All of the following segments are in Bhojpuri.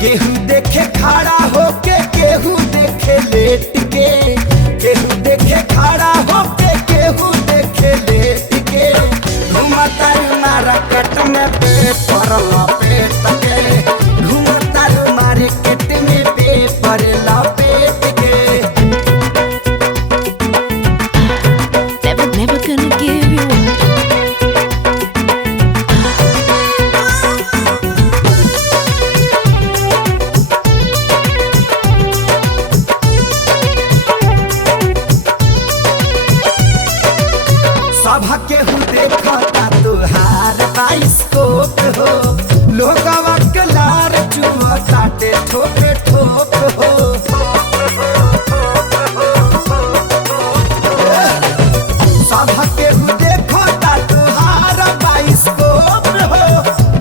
केहू देखे खड़ा होके केहू देखे लेट के, केहू देखे खड़ा होके केहू देखे लेट के। घुमता मार्केट में पेपर लपेट के, घुमता मार्केट में पेपर लपेट के। Never gonna give you up. सभा केहू देखता तुहार बाइस्कोप हो, लोगवा के लार चुअताटे ठोक ठोक हो। सभा केहू देखता तुहार बाइस्कोप हो,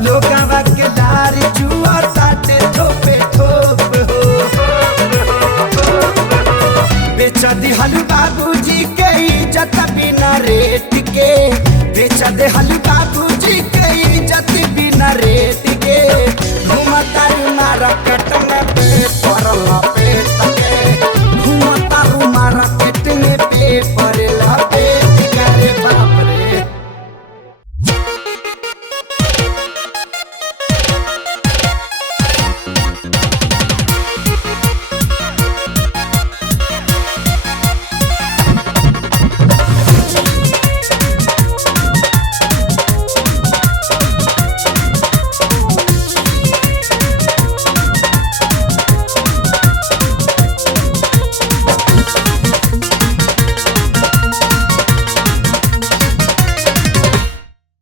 लोगवा के लार चुअताटे ठोक ठोक हो। बेच दिहल बाबूजी के इज्जत बिना रेट के, बेच दिहल बाबूजी के इज्जत बिना रेट के। घुमता मार्केट में पेपर लपेट के, घुमता मार्केट में पेपर लपेट के। रे बाप रे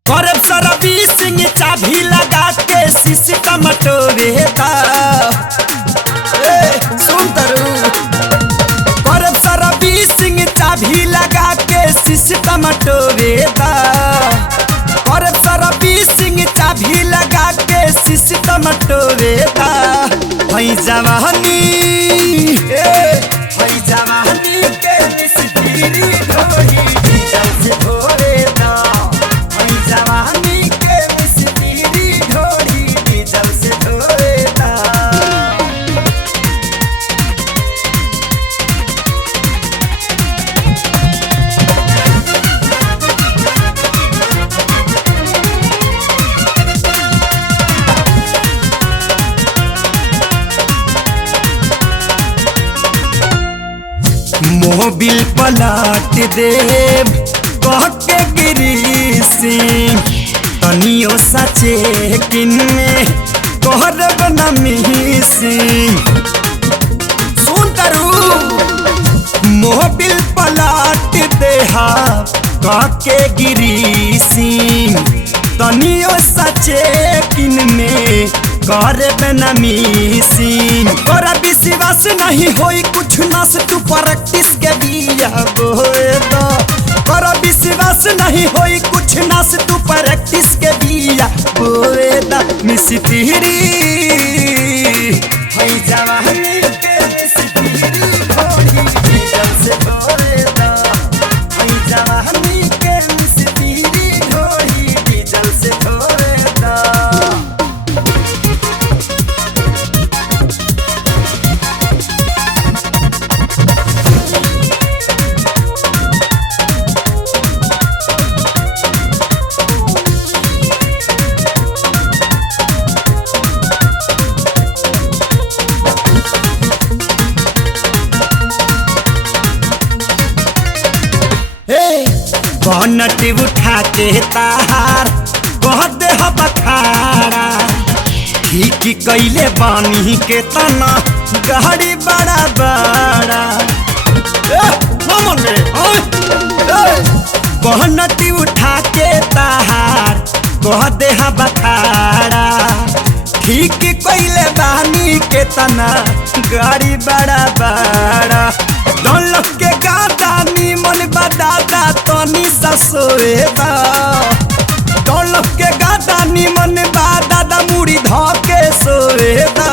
करब सर्विसिंग चाभी लगा के सिस्टम टोरेता। सुन तरू करब सर्विसिंग चाभी लगा के सिस्टम टोरेता। करब सर्विसिंग चाभी लगा के सिस्टम टोरेता। हई जवानी हई जवानी के मिस्त्री ढोही डीजल से भोरेता। जवानी के मिस्त्री ढोली डीजल से ढोरेता। मोबिल पलट देव कह के गिरीसिंग, तनियो सचे किन में कहरब न मिसिंग। सुन तरू मोबिल पलट देहा कह के गिरीसिंग, तनियो सचे किन में करब न मिसिंग। तोरा विश्वास नहीं होई कुछ नस तू प्रैक्टिस के बिया बोए दो। तोरा विश्वास नहीं होई कुछ नस तू प्रैक्टिस के बिया बोए दा। मिस्त्री हई जवानी के मिस्त्री ढोली डीजल से बोए दा। हई जवानी के मिस्त्री ढोली डीजल से बोए दा। बनट उठा के तार कह दे बखाड़ा। ठीक कैले बानी के तना गाड़ी बड़ा बड़ा। बनट उठा के तार कह दे बखाड़ा। ठीक कैले बानी के तना गाड़ी बड़ा बड़ा। दौलत के गादा निमन बदादा तनी ससुरेदा। दौलत के गादा निमन बदादा मुड़ी धके सोरेदा।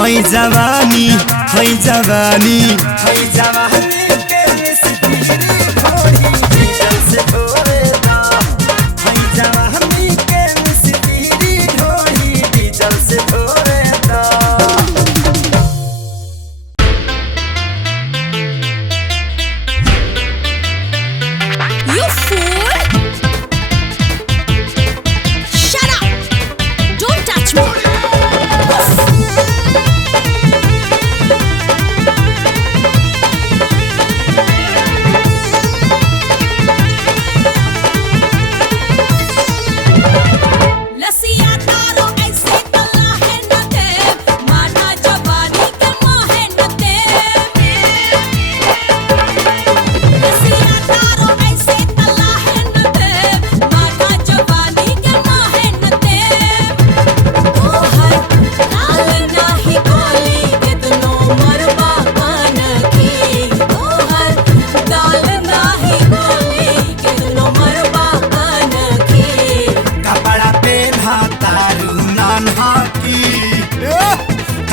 हई जवानी हई जवानी हई जवानी के मिस्त्री ढोली डीजल से भोरेदा। हई जवानी के मिस्त्री ढोली डीजल से भोरेदा।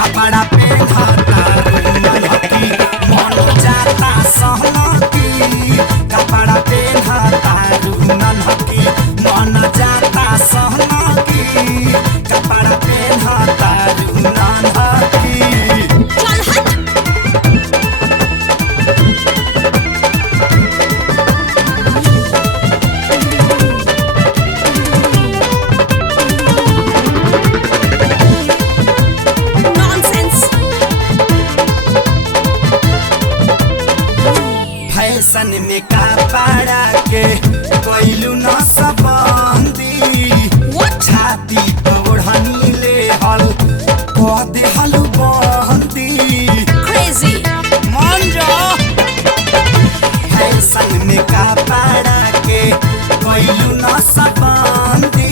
कपड़ा पेन्हता रुनकी मन जाता सहनकी कपड़ा पेन्हता रुनकी मन जाता सहनकी कपड़ा पेन्हता रुनकी चल हट। Nonsense. फैशन में कपड़ा के कोइलू न सबंदी What? छाती ओढ़नी ले हल कह दे हलू बंदी Crazy. मन जा फैशन में कपड़ा के कोइलू न सबंदी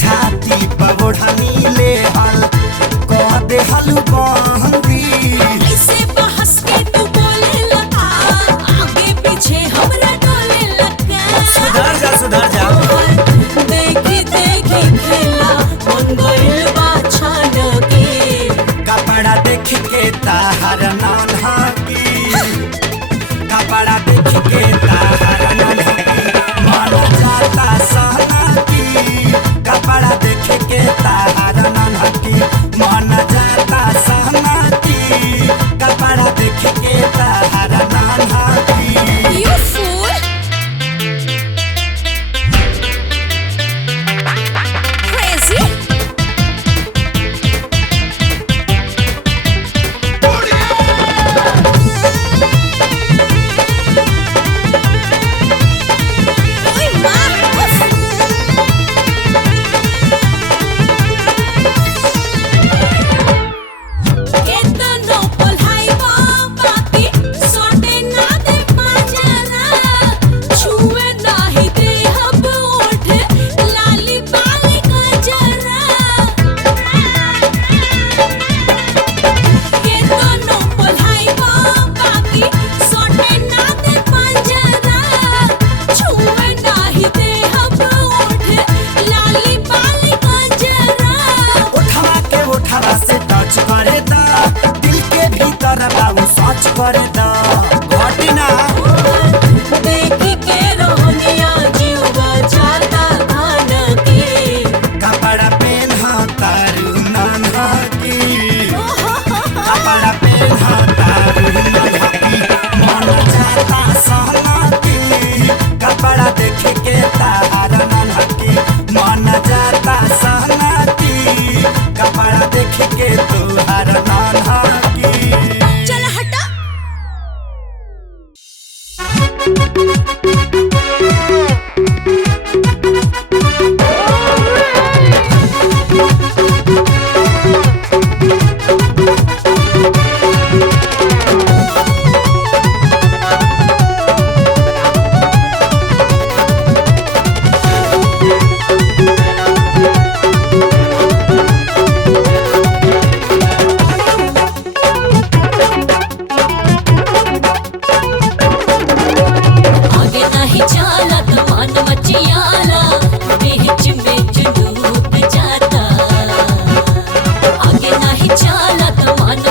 छाती ओढ़नी ले हल कह दे हलू बंदी ऐसे बहस के तू बोले लगा, आगे पीछे हमरा डोले लगा। सुधर जा देखी देखी खेला मन गइल बा छानकी। कपड़ा देख के ताहर नानकी कपड़ा देख के ताहर नानकी मन जाता सहनकी कपड़ा देख के ताहर नानकी मन जाता सहनकी कपड़ा देख के ताहर Nanki You fool! Crazy! Uy, ma! Uf! केतनो पढ़ाइबा बाकी सोटे ना दे पाजरा, छुए नाही दे हब ओठ लाली बाली गजरा। केतनो पढ़ाइबा बाकी सोटे ना दे पाजरा, छुए नाही दे हब ओठ लाली बाली गजरा। उठवा के उठवा से टच करे दा दिल के भीतर बाबू सच करे दा घटना देखी के रोहनिया जीवा जाता धान की। कपड़ा पेन्हता रुनकी कपड़ा पेन्हता रुनकी मन जाता सहनकी कपड़ा देख के तार ननकी मन जाता सहनकी कपड़ा देख के तोहर ननकी चल हटा। आगे नहीं चला तो मन मचियाला, बीच में डूब जाता। आगे नहीं चला तो मन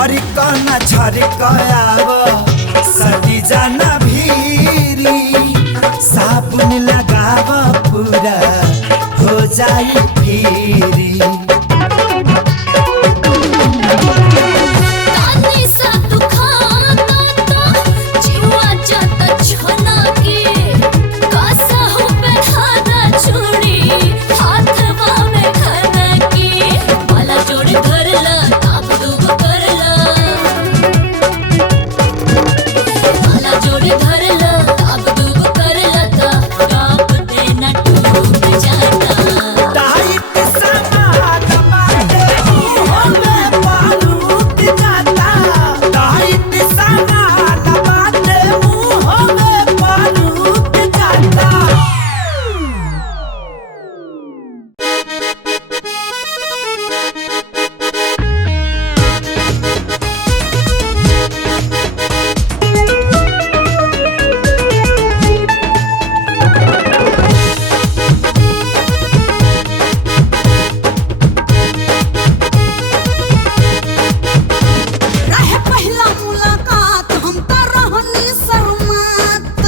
धड़कन झरकाव सटी जाना भीरी साबुन लगाव पूरा हो जाई फिरी तानी सा तू खाना तो जीवा जाता छना के कासा हो पे धागा चूड़ी हाथवा में खाना के वाला जोड़ी धरला ताप डूब करला वाला जोड़ी धरला ताप डूब करला ता टाप देना टूट जाता टाइट समाज बाटे हमें बारूद जाता टाइट समाज बाटे हमें बारूद जाता रहे पहला मुलाकात हम त रहनी शर्मात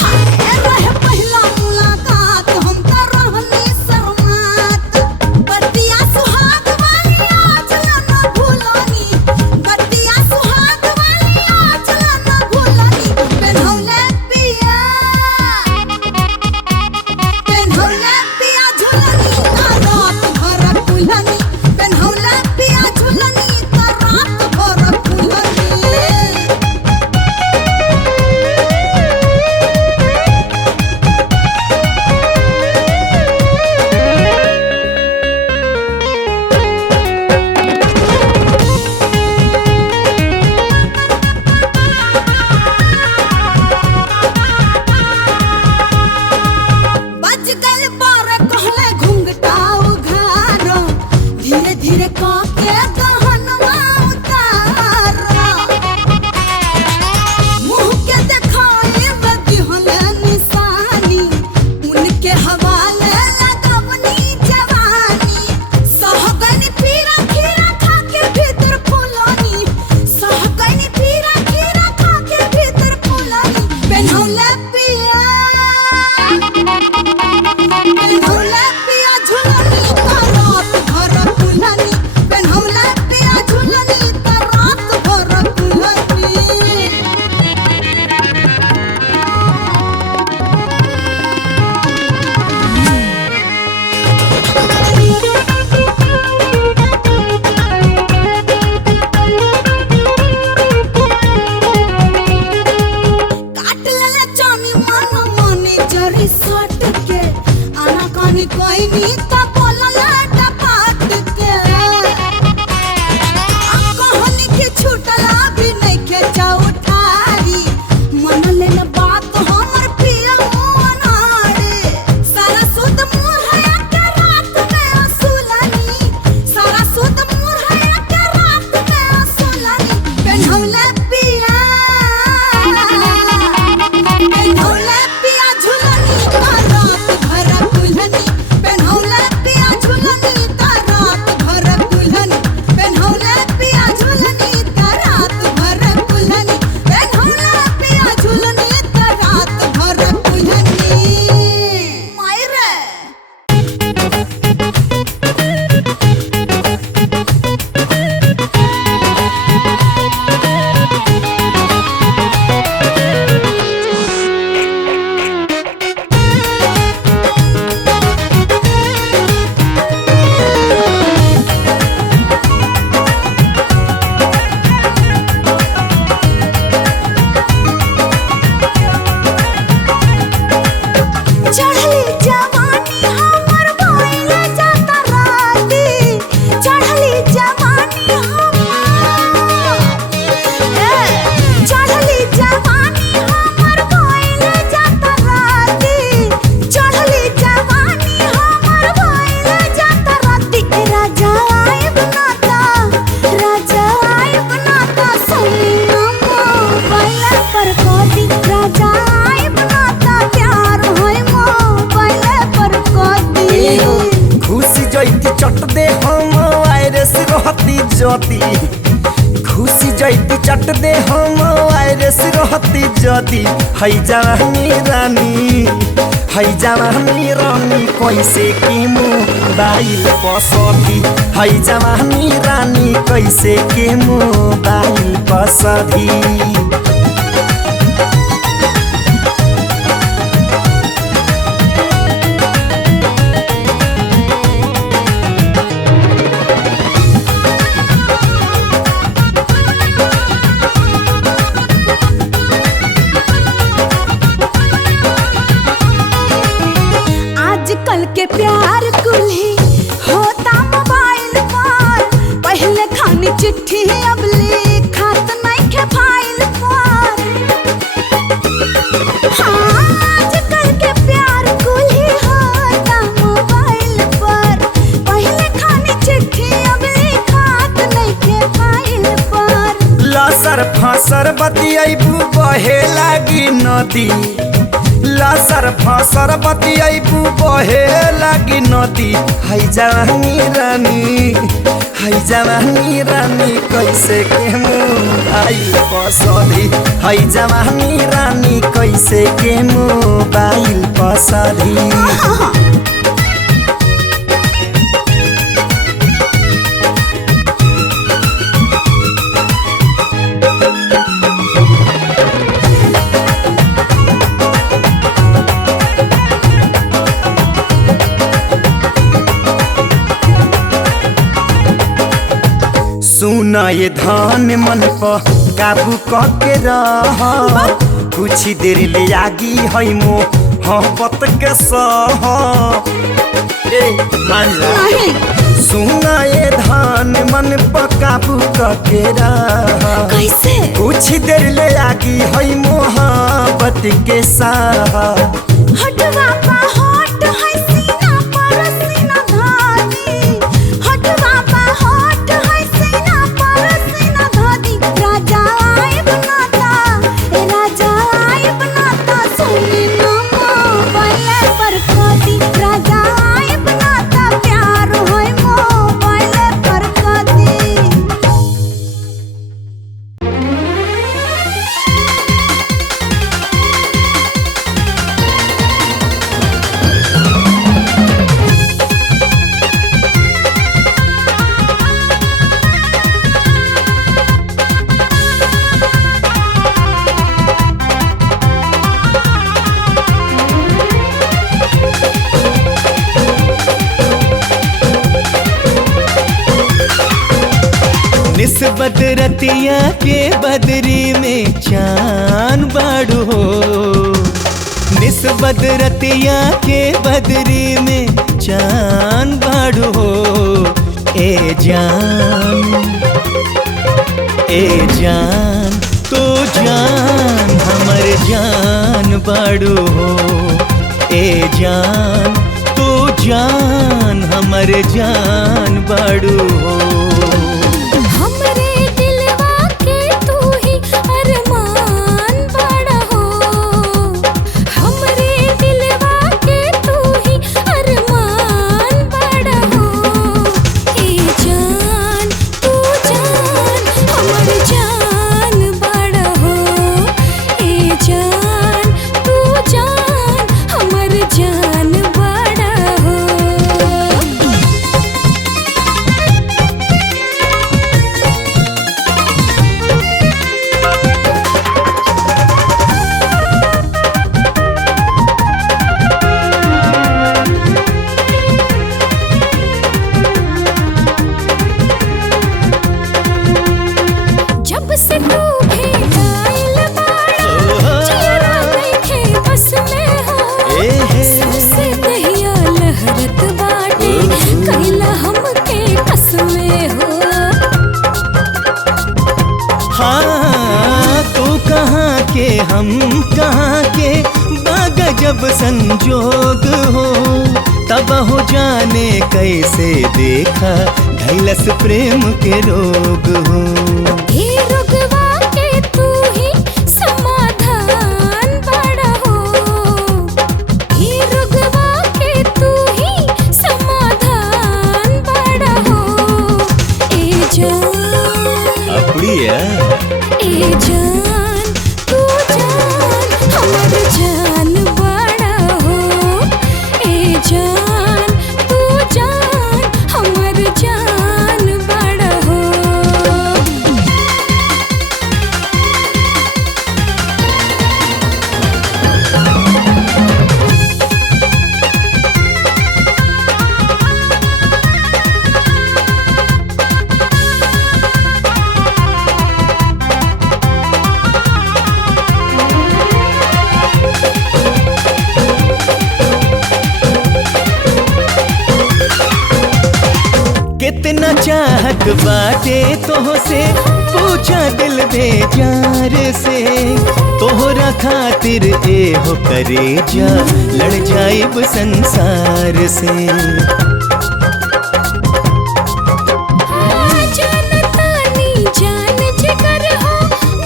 हाय रहे पहला मुलाकात हम त रहनी शर्मात बतिया सुहाग वाली आज ना भूलनी बतिया सुहाग वाली आज ना भूलनी पेन्हौले पिया झुलनी ना रात भर कुल्हनी पेन्हौले पिया झुलनी त रात भर कुल्हनी बज गल बारे कहले घुंघटा उघारो धीरे धीरे काके गहनवा उतारो मुंह के देखाए बदी होले निशानी उनके हवाले लगवनी जवानी सहगनी पीरा खीरा खाके भीतर फुलानी सहगनी पीरा खीरा खाके भीतर फुलानी पेन्हौले पिया पेन्हौले पिया झुलनी त रात भर कुल्हनी पेन्हौले पिया जदी खुशी जैती चट दे हम वायरस रहती जदी है जवानी रानी है जवानी रानी कैसे के मोबाइल पसदी है जवानी रानी कैसे के मोबाइल पसदी। आजकल के प्यार कुल्ही होता मोबाइल पर, पहले खानी चिट्ठी अब लिखात नहीं के फाइल पर। हाँ, आजकल के प्यार कुल्ही होता मोबाइल पर, पहले खानी चिट्ठी अब लिखात नहीं के फाइल पर। लसर फसर बतियाबू बहे लागी नदी लसर फसर बतियाबू बहे लागी नदी है जवानी रानी कैसे के मोबाइल पसदी है जवानी रानी कैसे के मोबाइल पसदी। सुन ये धान मन पर काबू के रह कुछ देर ले आगी है मोहब्बत के सह सुन ये धान मन पर काबू के रह कैसे कुछ देर ले आगी है मोहब्बत के सह। हटवा पा हट है सीना पर सीना धादी, हटवा पा हट है सीना पर सीना धादी। राजा आए बनाता ए राजा आए बनाता सुनी ना मोबाइल पर कदी। राजा आए बनाता प्यार होय मोबाइल पर कदी। निस्बत रतिया के बदरी में चान बाड़ू हो, निस्बत रतिया के बदरी में चान बाड़ू हो। ए जान तो जान हमर जान बाड़ू हो। ए जान तो जान हमर जान बाड़ू हो। हमरे दिलवा के तू ही अरमान बड़ा हो, हमरे दिलवा के तू ही अरमान बड़ा हो। ए जान तू जान हमर जान बड़ा हो, ए जान तू जान हमर जान बड़ा हो। जब से तू भेटाइल बाड़ा जियरा नइखे बस में हो, सबसे दहिया लहरत बाटे कैला हमके कस में हो। हाँ तू कहाँ के हम कहाँ के बागजब संजोग हो। तब हो जाने कैसे देखा ढैलस प्रेम के रोग हो। ए रुगवा के तू ही समाधान बड़ा हो, ए रुगवा के तू ही समाधान बड़ा हो। ए जान बोलिए। ए जान तू जान हमर जान बड़ा हो, ए जान तू जान हमर जान बड़ा हो। कितना चाहत बाटे तोहसे, पूछा दिल बेजार से। तोहरा खातिर ए हो करे जा, लड़ जाइब संसार से। जानतानी जान जिगर हो,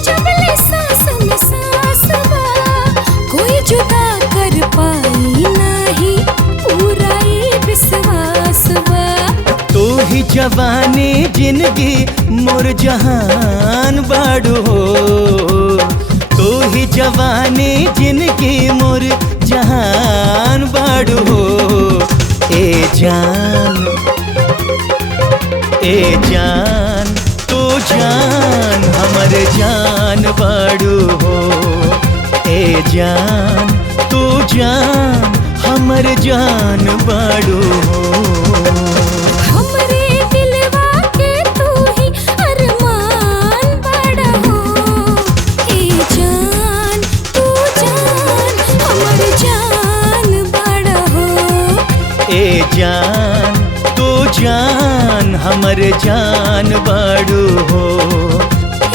जबले सांस में सांस बा, कोई जुदा कर पाई नाही, पूरा ही विश्वास बा। तू ही जवानी जिंदगी मोर जहान बाड़ू हो, तू ही जवानी जिंदगी मोर जहान बाड़ू हो। ए जान तू जान हमर जान बाड़ू हो, ए जान तू जान हमर जान बाड़ू हो। हमरे दिलवा के तू ही अरमान बड़ा हो, ए जान तू जान हमर जान बड़ा हो। ए जान तू जान हमर जान बाड़ू हो,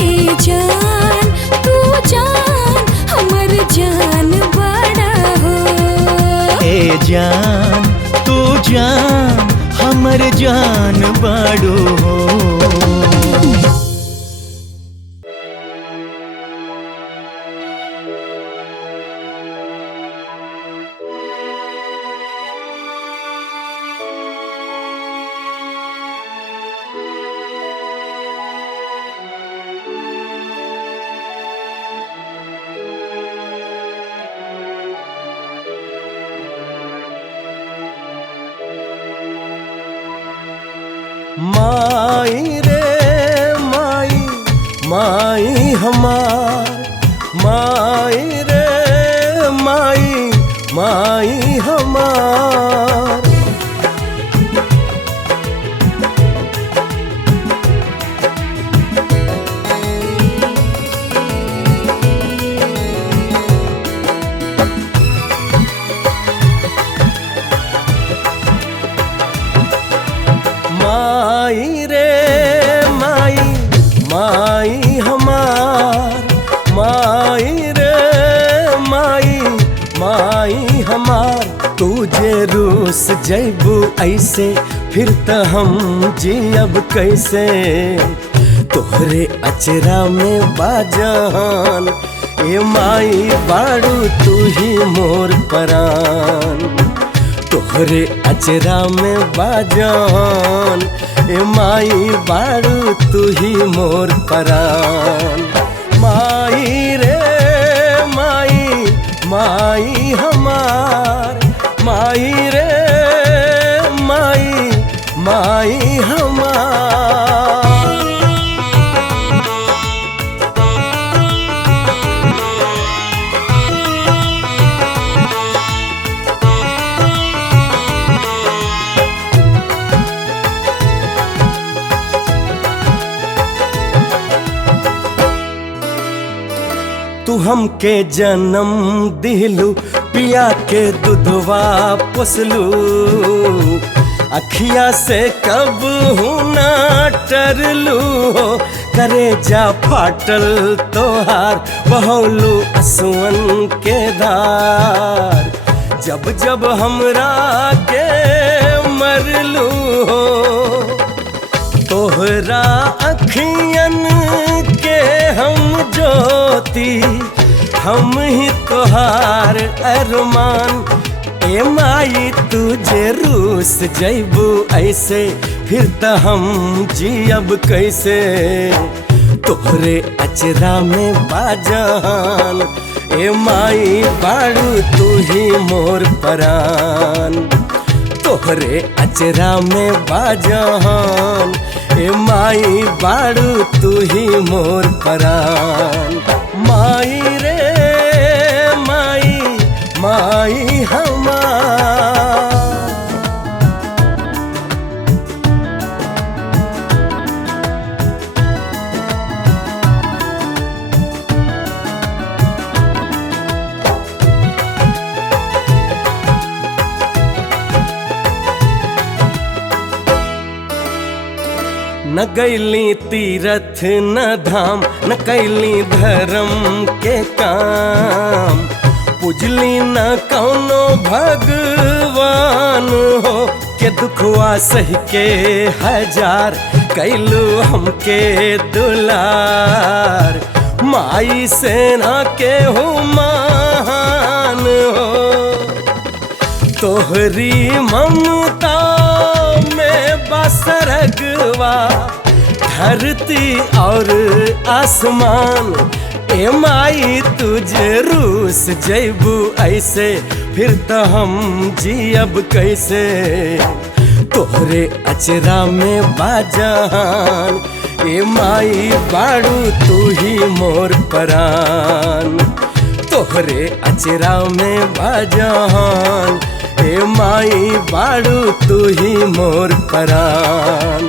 ए जान तू जान हमर जान बड़ा हो। ए जान तू जान हमर जान बाड़ू हो। माई रे माई, माई हमार, माई रे माई, माई हमार। माई रे माई, माई हमार, माई रे माई, माई हमार। तू जे रूस जैबू ऐसे, फिर त हम जियब कैसे। तोहरे अचरा में बाजान, ए माई बाड़ू तू ही मोर परान। तोहरे अचरा में बाजान, ए माई बाड़ू तू ही मोर परान। माई रे माई, माई हमार, माई रे माई, माई हमार। तू हमके जन्म दिलू, पिया के दूधवा पोसलू। अखिया से कब हूँ ना टरलू हो, करे जा फाटल तोहार, बहौलू असुअन के धार। जब जब हमरा के मरलू हो, तोहरा अखियन के हम ज्योति, हम ही तोहार अरमान। ए माई तुझे रूस जैबू ऐसे, फिर त हम जियब कैसे। तोहरे अचरा में बाजान, ए माई बाड़ू तू ही मोर परान। तोहरे अचरा में बाजान, ए माई बाड़ू तू ही मोर परान। माई रे माई, माई हमार। न गैली तीरथ न धाम, न कैली धर्म के काम, पुजली न कौनो भगवान हो के दुखवा सह के हजार कैलू हमके दुलार। माई सेना के हो महान हो, तोहरी ममता में बसरगवा धरती और आसमान। ए माई तुझे रूस जैबू ऐसे, फिर तो हम जियब कैसे। तोहरे अचरा में बाजान, ए माई बाड़ू तू ही मोर परान। तोहरे अचरा में बाजान, ए माई बाड़ू तू ही मोर परान।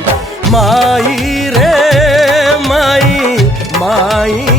माई रे माई, माई